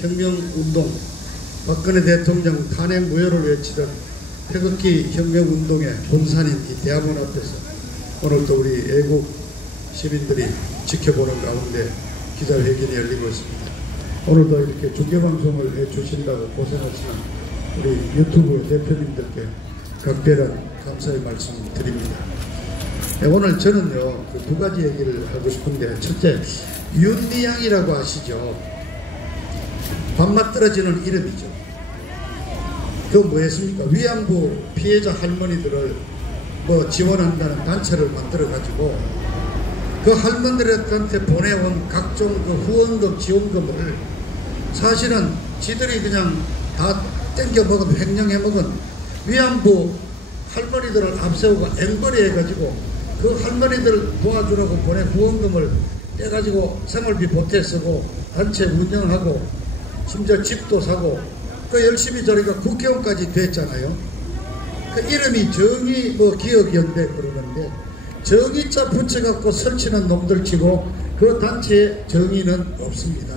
혁명운동, 박근혜 대통령 탄핵 무효를 외치던 태극기 혁명운동의 본산인 이 대학원 앞에서 오늘도 우리 애국 시민들이 지켜보는 가운데 기자회견이 열리고 있습니다. 오늘도 이렇게 중계방송을 해주신다고 고생하시는 우리 유튜브 대표님들께 각별한 감사의 말씀 드립니다. 오늘 저는요, 그 두 가지 얘기를 하고 싶은데, 첫째, 윤미향이라고 아시죠? 밥맛 떨어지는 이름이죠. 그건 뭐였습니까? 위안부 피해자 할머니들을 지원한다는 단체를 만들어가지고 그 할머니들한테 보내온 각종 그 후원금, 지원금을 사실은 지들이 그냥 다 땡겨 먹은, 횡령해 먹은 위안부 할머니들을 앞세우고 앵벌이 해가지고 그 할머니들 도와주라고 보낸 후원금을 떼가지고 생활비 보태 쓰고 단체 운영하고 심지어 집도 사고 그 열심히 저희가 국회의원까지 됐잖아요. 그 이름이 정의 기억연대 그러는데 정의자 붙여갖고 설치는 놈들 치고 그 단체에 정의는 없습니다.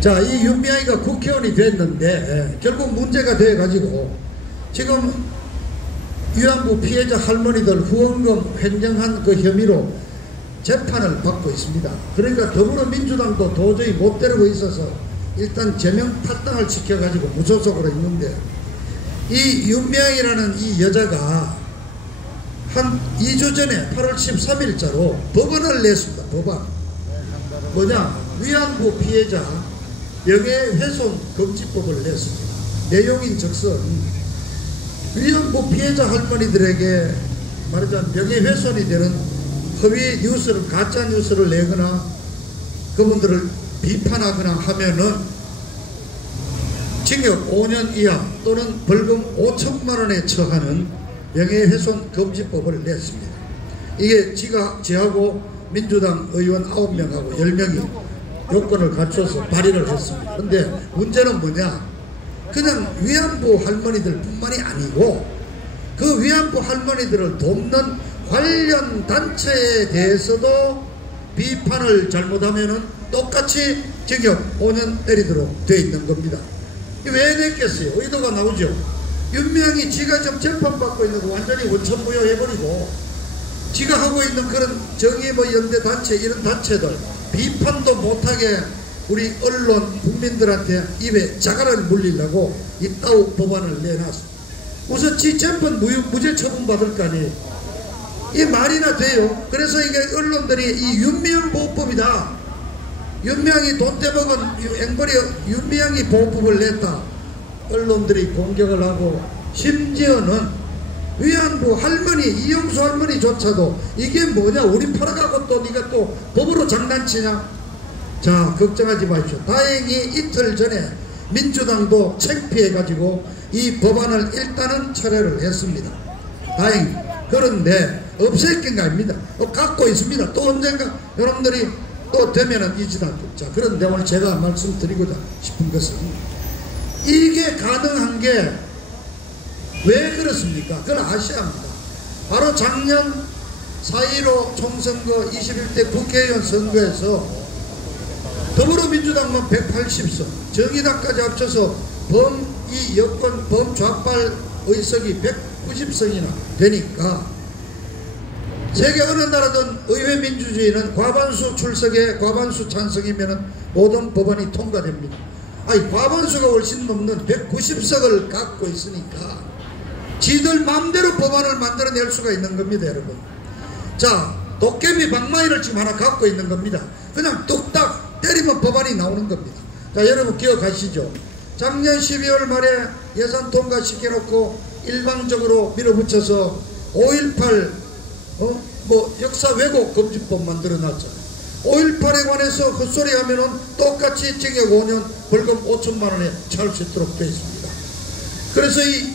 자, 이 윤미향이가 국회의원이 됐는데 결국 문제가 돼가지고 지금 위안부 피해자 할머니들 후원금 횡령한 그 혐의로 재판을 받고 있습니다. 그러니까 더불어민주당도 도저히 못 데리고 있어서 일단 제명 탈당을 시켜가지고 무소속으로 있는데, 이 윤미향이라는 이 여자가 한 2주 전에 8월 13일자로 법안을 냈습니다. 법안. 뭐냐? 위안부 피해자 명예훼손 금지법을 냈습니다. 내용인 즉슨 위안부 피해자 할머니들에게 말하자면 명예훼손이 되는 허위 뉴스를, 가짜 뉴스를 내거나 그분들을 비판하거나 하면은 징역 5년 이하 또는 벌금 5천만 원에 처하는 명예훼손 금지법을 냈습니다. 이게 지하고 민주당 의원 9명하고 10명이 요건을 갖춰서 발의를 했습니다. 그런데 문제는 뭐냐? 그냥 위안부 할머니들 뿐만이 아니고 그 위안부 할머니들을 돕는 관련 단체에 대해서도 비판을 잘못하면은 똑같이 징역 5년 때리도록 되어 있는 겁니다. 왜 냈겠어요? 의도가 나오죠. 윤미향이 지가 좀 재판받고 있는 거 완전히 원천무효해버리고 지가 하고 있는 그런 정의 연대 단체 이런 단체들 비판도 못하게 우리 언론 국민들한테 입에 자갈을 물리려고 이따우 법안을 내놨습니다. 우선 지 재판 무죄 처분 받을 거 아니에요. 이 말이나 돼요. 그래서 이게 언론들이 이 윤미향 보호법이다, 윤미향이 돈 떼먹은 앵벌이 윤미향이 보호법을 냈다, 언론들이 공격을 하고 심지어는 위안부 할머니 이영수 할머니조차도 이게 뭐냐, 우리 팔아가고 또 네가 또 법으로 장난치냐. 자, 걱정하지 마십시오. 다행히 이틀 전에 민주당도 창피해가지고 이 법안을 일단은 철회를 했습니다. 다행히. 그런데 없앨 게 아닙니다. 갖고 있습니다. 또 언젠가 여러분들이 또 되면은 이지다. 자, 그런데 오늘 제가 말씀드리고자 싶은 것은 이게 가능한 게 왜 그렇습니까? 그걸 아셔야 합니다. 바로 작년 4.15 총선거 21대 국회의원 선거에서 더불어민주당만 180석, 정의당까지 합쳐서 이 여권 범좌빨 의석이 190석이나 되니까 세계 어느 나라든 의회 민주주의는 과반수 출석에 과반수 찬성이면 모든 법안이 통과됩니다. 아니, 과반수가 훨씬 넘는 190석을 갖고 있으니까 지들 마음대로 법안을 만들어낼 수가 있는 겁니다, 여러분. 자, 도깨비 방망이를 지금 하나 갖고 있는 겁니다. 그냥 뚝딱 때리면 법안이 나오는 겁니다. 자, 여러분 기억하시죠? 작년 12월 말에 예산 통과시켜놓고 일방적으로 밀어붙여서 5.18 역사 왜곡 금지법 만들어놨잖아요. 5.18에 관해서 헛소리 하면은 똑같이 징역 5년 벌금 5천만 원에 처할 수 있도록 되어 있습니다. 그래서 이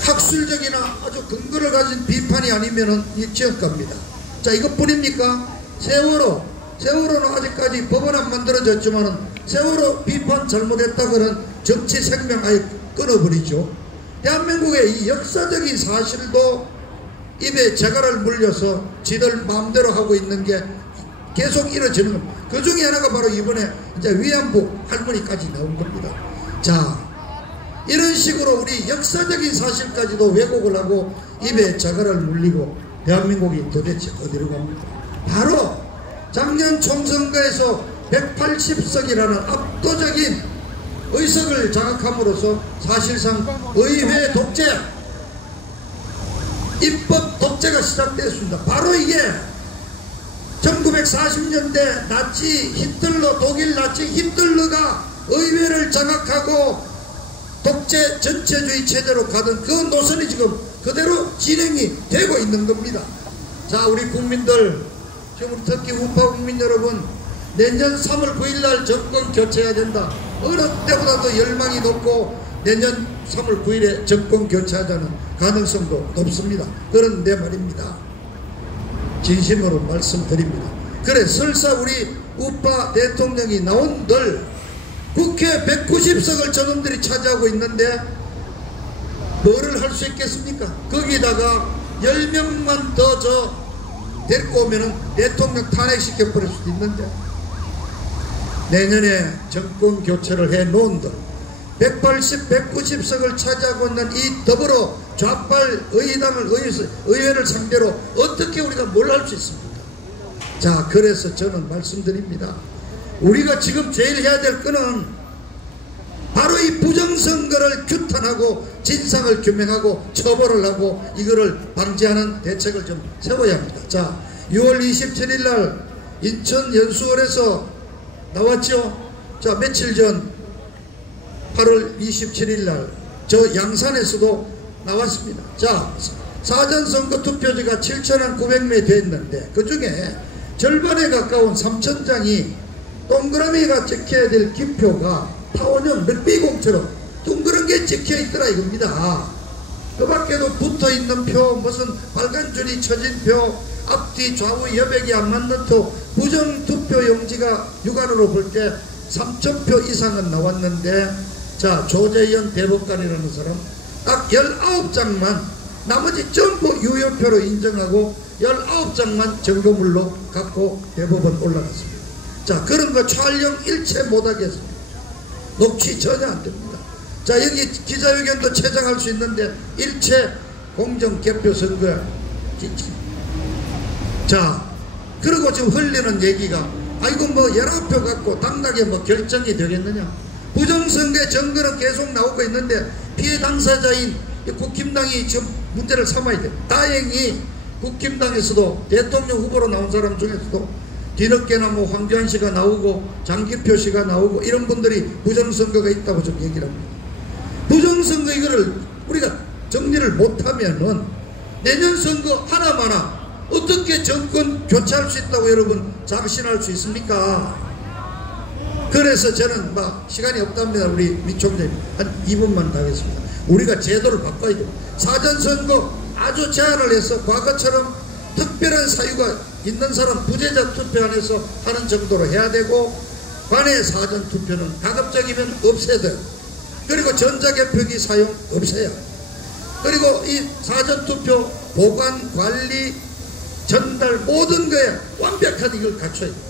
학술적이나 아주 근거를 가진 비판이 아니면은 이 지역갑니다. 자, 이것뿐입니까? 세월호는 아직까지 법은 안 만들어졌지만은 세월호 비판 잘못했다고는 정치 생명 아예 끊어버리죠. 대한민국의 이 역사적인 사실도 입에 재갈을 물려서 지들 마음대로 하고 있는 게 계속 이루어지는 겁니다. 그 중에 하나가 바로 이번에 이제 위안부 할머니까지 나온 겁니다. 자, 이런 식으로 우리 역사적인 사실까지도 왜곡을 하고 입에 자갈을 물리고 대한민국이 도대체 어디로 갑니까? 바로 작년 총선거에서 180석이라는 압도적인 의석을 장악함으로써 사실상 의회 독재, 입법 독재가 시작됐습니다. 바로 이게 1940년대 나치 히틀러, 독일 나치 히틀러가 의회를 장악하고 독재 전체주의 체제로 가던 그 노선이 지금 그대로 진행이 되고 있는 겁니다. 자, 우리 국민들, 지금 특히 우파 국민 여러분, 내년 3월 9일날 정권 교체해야 된다. 어느 때보다도 열망이 높고 내년 3월 9일에 정권 교체하자는 가능성도 높습니다. 그런데 말입니다, 진심으로 말씀드립니다. 그래, 설사 우리 우파 대통령이 나온들 국회 190석을 저놈들이 차지하고 있는데 뭐를 할 수 있겠습니까? 거기다가 10명만 더 데리고 오면은 대통령 탄핵시켜버릴 수도 있는데, 내년에 정권 교체를 해 놓은들 180, 190석을 차지하고 있는 이 더불어 좌빨 의회를 상대로 어떻게 우리가 뭘 할 수 있습니까? 자, 그래서 저는 말씀드립니다. 우리가 지금 제일 해야 될 거는 바로 이 부정선거를 규탄하고 진상을 규명하고 처벌을 하고 이거를 방지하는 대책을 좀 세워야 합니다. 자, 6월 27일 날 인천 연수원에서 나왔죠. 자, 며칠 전 8월 27일 날 저 양산에서도 나왔습니다. 자, 사전선거 투표지가 7,900매 됐는데 그 중에 절반에 가까운 3,000장이 동그라미가 찍혀야 될 기표가 타원형 늑비공처럼 둥그런 게 찍혀 있더라 이겁니다. 그 밖에도 붙어 있는 표, 무슨 빨간 줄이 쳐진 표, 앞뒤 좌우 여백이 안 맞는 표, 부정투표 용지가 육안으로 볼 때 3,000표 이상은 나왔는데, 자, 조재현 대법관이라는 사람 딱 19장만 나머지 전부 유효표로 인정하고 19장만 증거물로 갖고 대법원 올라갔습니다. 자, 그런 거 촬영 일체 못하게 했습니다. 녹취 전혀 안 됩니다. 자, 여기 기자회견도 채장할 수 있는데 일체 공정 개표 선거야. 자, 그리고 지금 흘리는 얘기가 아이고 뭐 여러 표 갖고 당락에 뭐 결정이 되겠느냐. 부정선거의 증거는 계속 나오고 있는데 피해 당사자인 국힘당이 지금 문제를 삼아야 돼. 다행히 국힘당에서도 대통령 후보로 나온 사람 중에서도 뒤늦게나 뭐 황교안 씨가 나오고 장기표 씨가 나오고 이런 분들이 부정선거가 있다고 좀 얘기를 합니다. 부정선거 이거를 우리가 정리를 못하면은 내년 선거 하나마나 어떻게 정권 교체할 수 있다고 여러분 자신할 수 있습니까? 그래서 저는 막 시간이 없답니다. 우리 미 총장님 한 2분만 더 하겠습니다. 우리가 제도를 바꿔야 돼요. 사전선거 아주 제한을 해서 과거처럼 특별한 사유가 있는 사람 부재자 투표 안에서 하는 정도로 해야 되고, 관외 사전투표는 가급적이면 없애야 돼요. 그리고 전자개표기 사용 없애야. 그리고 이 사전투표 보관, 관리, 전달 모든 거에 완벽한 이걸 갖춰야 돼요.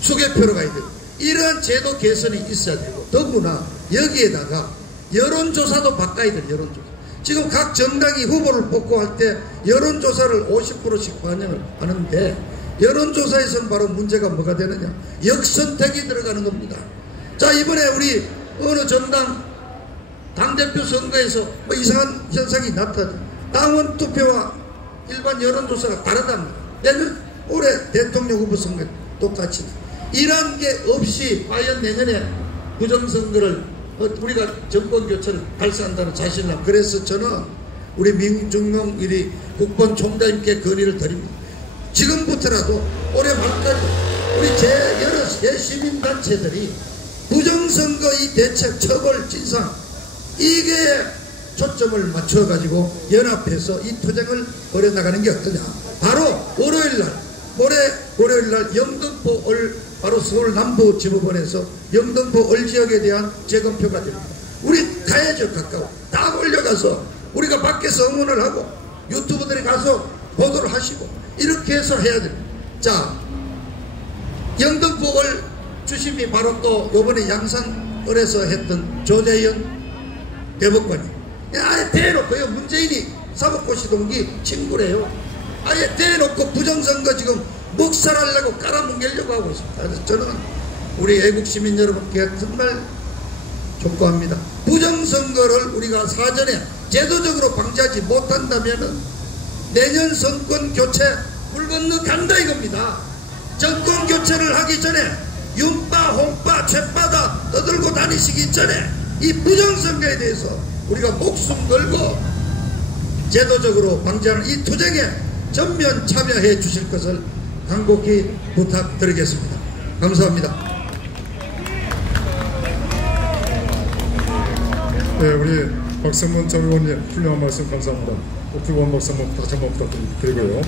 수개표로 가야 돼요. 이러한 제도 개선이 있어야 되고, 더구나 여기에다가 여론조사도 바꿔야 돼요. 여론조사. 지금 각 정당이 후보를 뽑고 할 때 여론조사를 50%씩 반영을 하는데, 여론조사에서는 바로 문제가 뭐가 되느냐, 역선택이 들어가는 겁니다. 자, 이번에 우리 어느 정당 당대표 선거에서 뭐 이상한 현상이 나타나죠. 당원 투표와 일반 여론조사가 다르답니다. 내년 올해 대통령 후보 선거 똑같이 이런 게 없이 과연 내년에 부정선거를 우리가 정권교체를 발사한다는 자신감. 그래서 저는 우리 민중용 우리 국번 총장님께 건의를 드립니다. 지금부터라도 올해 말까지 우리 여러 시민단체들이 부정선거 이 대책, 처벌, 진상 이게 초점을 맞춰가지고 연합해서 이 투쟁을 벌여나가는 게 어떠냐. 바로 모레 월요일날 영등포 바로 서울 남부지법원에서 영등포 지역에 대한 재검표가 됩니다. 우리 가야죠. 가까워. 다 몰려가서 우리가 밖에서 응원을 하고 유튜브들이 가서 보도를 하시고 이렇게 해서 해야 됩니다. 자, 영등포을 주심이 바로 또 요번에 양산을에서 했던 조재현 대법관이 아예 대놓고요. 문재인이 사법고시 동기 친구래요. 아예 대놓고 부정선거 지금 묵살하려고 깔아뭉개려고 하고 있습니다. 그래서 저는 우리 애국시민 여러분께 정말 촉구합니다. 부정선거를 우리가 사전에 제도적으로 방지하지 못한다면 내년 선권 교체 물 건너 간다 이겁니다. 정권 교체를 하기 전에 윤빠 홍빠 최빠다 떠들고 다니시기 전에 이 부정선거에 대해서 우리가 목숨 걸고 제도적으로 방지하는 이 투쟁에 전면 참여해 주실 것을 간곡히 부탁드리겠습니다. 감사합니다. 네, 우리 박성문 전 의원님 훌륭한 말씀 감사합니다. 옥규원 박사 다시 한번 부탁드리고요.